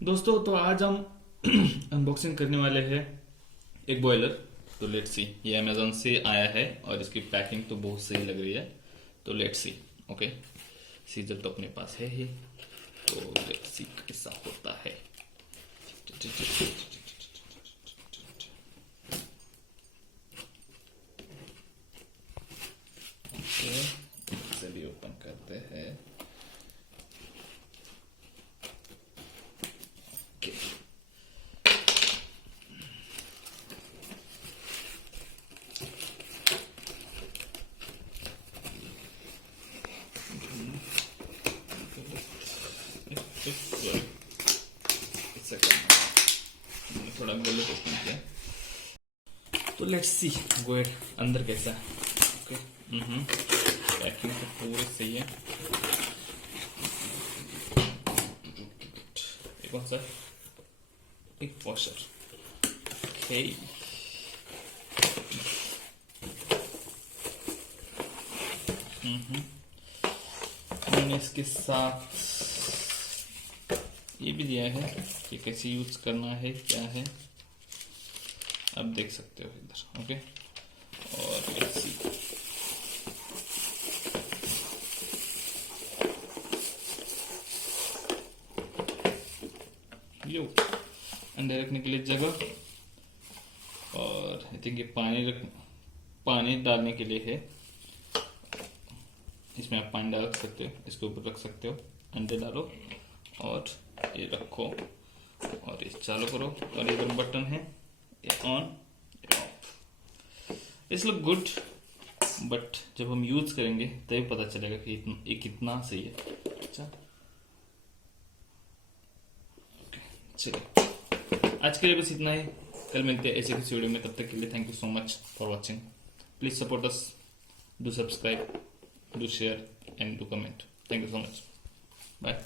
दोस्तों तो आज हम अनबॉक्सिंग करने वाले हैं एक बॉयलर। तो लेट्स सी, ये अमेजोन से आया है और इसकी पैकिंग तो बहुत सही लग रही है। तो लेट्स सी। ओके, सीजर तो अपने पास है ही, तो लेट्स सी कैसा होता है। ओके, इसे भी ओपन करते हैं। ओके, इससे थोड़ा गलत ओपन किया। तो लेट्स सी गोएड अंदर कैसा है। ओके, पैकिंग तो पूरी सही है। एक कौन सा, एक वॉशर। ओके, मैंने इसके साथ ये भी दिया है कि कैसे यूज करना है, क्या है, आप देख सकते हो इधर। ओके, और let's see। यो अंदर रखने के लिए जगह, और आई थिंक ये पानी डालने के लिए है। इसमें आप पानी डाल सकते हो, इसके ऊपर रख सकते हो, अंडे डालो और ये रखो और ये चालू करो। और ये दोनों बटन है, ये ऑन ये of. It's look good, but जब हम यूज करेंगे तभी पता चलेगा कि ये कितना सही है। अच्छा, ओके, चलिए आज के लिए बस इतना ही। कल मिलते हैं ऐसे किसी वीडियो में, तब तक के लिए thank you so much for watching. Please support us, do subscribe, do share and do comment. Thank you so much. Bye.